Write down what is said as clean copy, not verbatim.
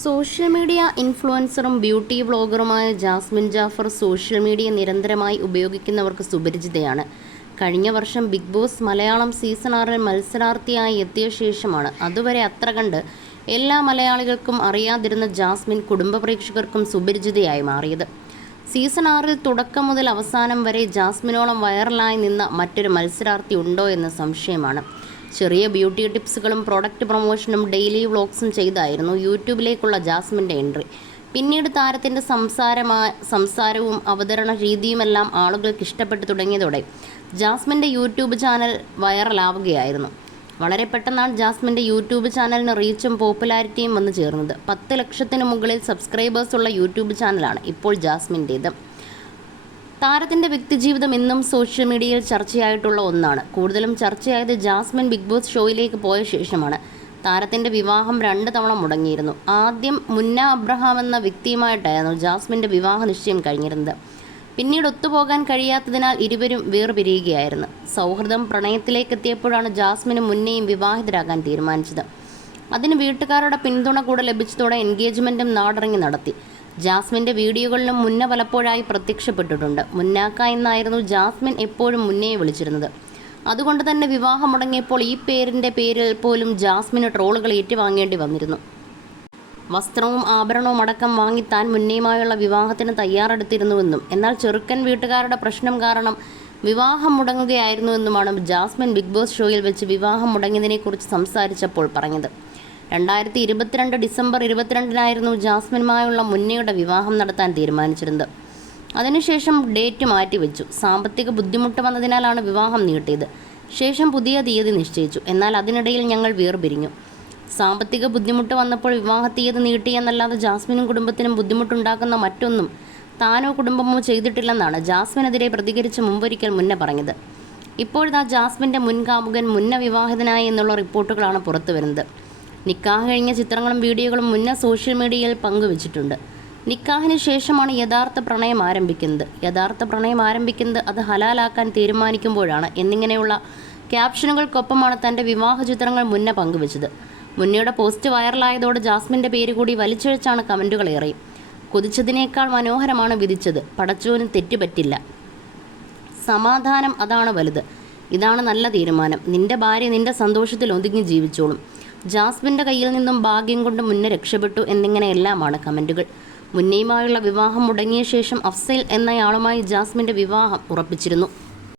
Social media ഇൻഫ്ലുവൻസറും beauty വ്ളോഗറുമായ Jasmine Jaffar social media നിരന്തരമായി ഉപയോഗിക്കുന്നവർക്ക് സുപരിചിതയാണ്. കഴിഞ്ഞ വർഷം ബിഗ് ബോസ് മലയാളം സീസൺ 6 മത്സരാർത്ഥിയായി എത്തിയ ശേഷമാണ് അതുവരെ അത്ര കണ്ട് എല്ലാ മലയാളികൾക്കും അറിയാതിരുന്ന ജാസ്മിൻ കുടുംബ പ്രേക്ഷകർക്കും സുപരിചിതയായി മാറിയത്. സീസൺ 6 തുടക്കം മുതൽ അവസാനം വരെ ജാസ്മിനോളം വൈറലായി നിന്ന മറ്റൊരു മത്സരാർത്ഥി ഉണ്ടോ എന്ന സംശയമാണ്. ചെറിയ ബ്യൂട്ടി ടിപ്സുകളും പ്രൊഡക്റ്റ് പ്രൊമോഷനും ഡെയിലി വ്ളോഗ്സും ചെയ്തായിരുന്നു യൂട്യൂബിലേക്കുള്ള ജാസ്മിൻ്റെ എൻട്രി. പിന്നീട് താരത്തിൻ്റെ സംസാരവും അവതരണ രീതിയുമെല്ലാം ആളുകൾക്ക് ഇഷ്ടപ്പെട്ടു തുടങ്ങിയതോടെ ജാസ്മിൻ്റെ യൂട്യൂബ് ചാനൽ വൈറലാവുകയായിരുന്നു. വളരെ പെട്ടെന്നാണ് ജാസ്മിൻ്റെ യൂട്യൂബ് ചാനലിന് റീച്ചും പോപ്പുലാരിറ്റിയും വന്നു ചേർന്നത്. 10 ലക്ഷത്തിന് മുകളിൽ സബ്സ്ക്രൈബേഴ്സുള്ള യൂട്യൂബ് ചാനലാണ് ഇപ്പോൾ ജാസ്മിൻ്റേത്. താരത്തിൻ്റെ വ്യക്തിജീവിതം ഇന്നും സോഷ്യൽ മീഡിയയിൽ ചർച്ചയായിട്ടുള്ള ഒന്നാണ്. കൂടുതലും ചർച്ചയായത് ജാസ്മിൻ ബിഗ് ബോസ് ഷോയിലേക്ക് പോയ ശേഷമാണ്. താരത്തിൻ്റെ വിവാഹം 2 തവണ മുടങ്ങിയിരുന്നു. ആദ്യം മുന്ന അബ്രഹാം എന്ന വ്യക്തിയുമായിട്ടായിരുന്നു ജാസ്മിൻ്റെ വിവാഹ നിശ്ചയം കഴിഞ്ഞിരുന്നത്. പിന്നീട് ഒത്തുപോകാൻ കഴിയാത്തതിനാൽ ഇരുവരും വേർപിരിയുകയായിരുന്നു. സൗഹൃദം പ്രണയത്തിലേക്കെത്തിയപ്പോഴാണ് ജാസ്മിനും മുന്നയും വിവാഹിതരാകാൻ തീരുമാനിച്ചത്. അതിന് വീട്ടുകാരുടെ പിന്തുണ കൂടെ ലഭിച്ചതോടെ എൻഗേജ്മെൻറ്റും നാടിറങ്ങി നടത്തി. ജാസ്മിൻ്റെ വീഡിയോകളിലും മുന്ന പലപ്പോഴായി പ്രത്യക്ഷപ്പെട്ടിട്ടുണ്ട്. മുന്നാക്ക എന്നായിരുന്നു ജാസ്മിൻ എപ്പോഴും മുന്നയെ വിളിച്ചിരുന്നത്. അതുകൊണ്ട് തന്നെ വിവാഹം മുടങ്ങിയപ്പോൾ ഈ പേരിൻ്റെ പേരിൽ പോലും ജാസ്മിന് ട്രോളുകൾ ഏറ്റുവാങ്ങേണ്ടി വന്നിരുന്നു. വസ്ത്രവും ആഭരണവും അടക്കം വാങ്ങി താൻ മുന്നയുമായുള്ള വിവാഹത്തിന് തയ്യാറെടുത്തിരുന്നുവെന്നും എന്നാൽ ചെറുക്കൻ വീട്ടുകാരുടെ പ്രശ്നം കാരണം വിവാഹം മുടങ്ങുകയായിരുന്നുവെന്നുമാണ് ജാസ്മിൻ ബിഗ് ബോസ് ഷോയിൽ വെച്ച് വിവാഹം മുടങ്ങിയതിനെക്കുറിച്ച് സംസാരിച്ചപ്പോൾ പറഞ്ഞത്. 2022 ഡിസംബർ 22-നായിരുന്നു ജാസ്മിനുമായുള്ള മുന്നയുടെ വിവാഹം നടത്താൻ തീരുമാനിച്ചിരുന്നത്. അതിനുശേഷം ഡേറ്റ് മാറ്റിവെച്ചു. സാമ്പത്തിക ബുദ്ധിമുട്ട് വന്നതിനാലാണ് വിവാഹം നീട്ടിയത്. ശേഷം പുതിയ തീയതി നിശ്ചയിച്ചു. എന്നാൽ അതിനിടയിൽ ഞങ്ങൾ വേർപിരിഞ്ഞു. സാമ്പത്തിക ബുദ്ധിമുട്ട് വന്നപ്പോൾ വിവാഹ തീയതി നീട്ടിയെന്നല്ലാതെ ജാസ്മിനും കുടുംബത്തിനും ബുദ്ധിമുട്ടുണ്ടാക്കുന്ന മറ്റൊന്നും താനോ കുടുംബമോ ചെയ്തിട്ടില്ലെന്നാണ് ജാസ്മിനെതിരെ പ്രതികരിച്ച് മുമ്പൊരിക്കൽ മുന്ന പറഞ്ഞത്. ഇപ്പോഴത്തെ ജാസ്മിൻ്റെ മുൻ കാമുകൻ മുന്ന വിവാഹിതനായി എന്നുള്ള റിപ്പോർട്ടുകളാണ് പുറത്തു വരുന്നത്. നിക്കാഹ് കഴിഞ്ഞ ചിത്രങ്ങളും വീഡിയോകളും മുന്ന സോഷ്യൽ മീഡിയയിൽ പങ്കുവച്ചിട്ടുണ്ട്. നിക്കാഹിന് ശേഷമാണ് യഥാർത്ഥ പ്രണയം ആരംഭിക്കുന്നത് അത് ഹലാലാക്കാൻ തീരുമാനിക്കുമ്പോഴാണ് എന്നിങ്ങനെയുള്ള ക്യാപ്ഷനുകൾക്കൊപ്പമാണ് തൻ്റെ വിവാഹ ചിത്രങ്ങൾ മുന്ന പങ്കുവച്ചത്. മുന്നയുടെ പോസ്റ്റ് വൈറലായതോടെ ജാസ്മിൻ്റെ പേര് കൂടി വലിച്ചിഴച്ചാണ് കമൻറ്റുകളേറെ. കൊതിച്ചതിനേക്കാൾ മനോഹരമാണ് വിധിച്ചത്, പടച്ചോന് തെറ്റുപറ്റില്ല, സമാധാനം അതാണ് വലുത്, ഇതാണ് നല്ല തീരുമാനം, നിന്റെ ഭാര്യ നിന്റെ സന്തോഷത്തിൽ ഒതുങ്ങി ജീവിച്ചോളും, ജാസ്മിൻ്റെ കയ്യിൽ നിന്നും ഭാഗ്യം കൊണ്ട് മുന്നേ രക്ഷപ്പെട്ടു എന്നിങ്ങനെയെല്ലാമാണ് കമൻറ്റുകൾ. മുന്നയുമായുള്ള വിവാഹം മുടങ്ങിയ ശേഷം അഫ്സൽ എന്നയാളുമായി ജാസ്മിൻ്റെ വിവാഹം ഉറപ്പിച്ചിരുന്നു.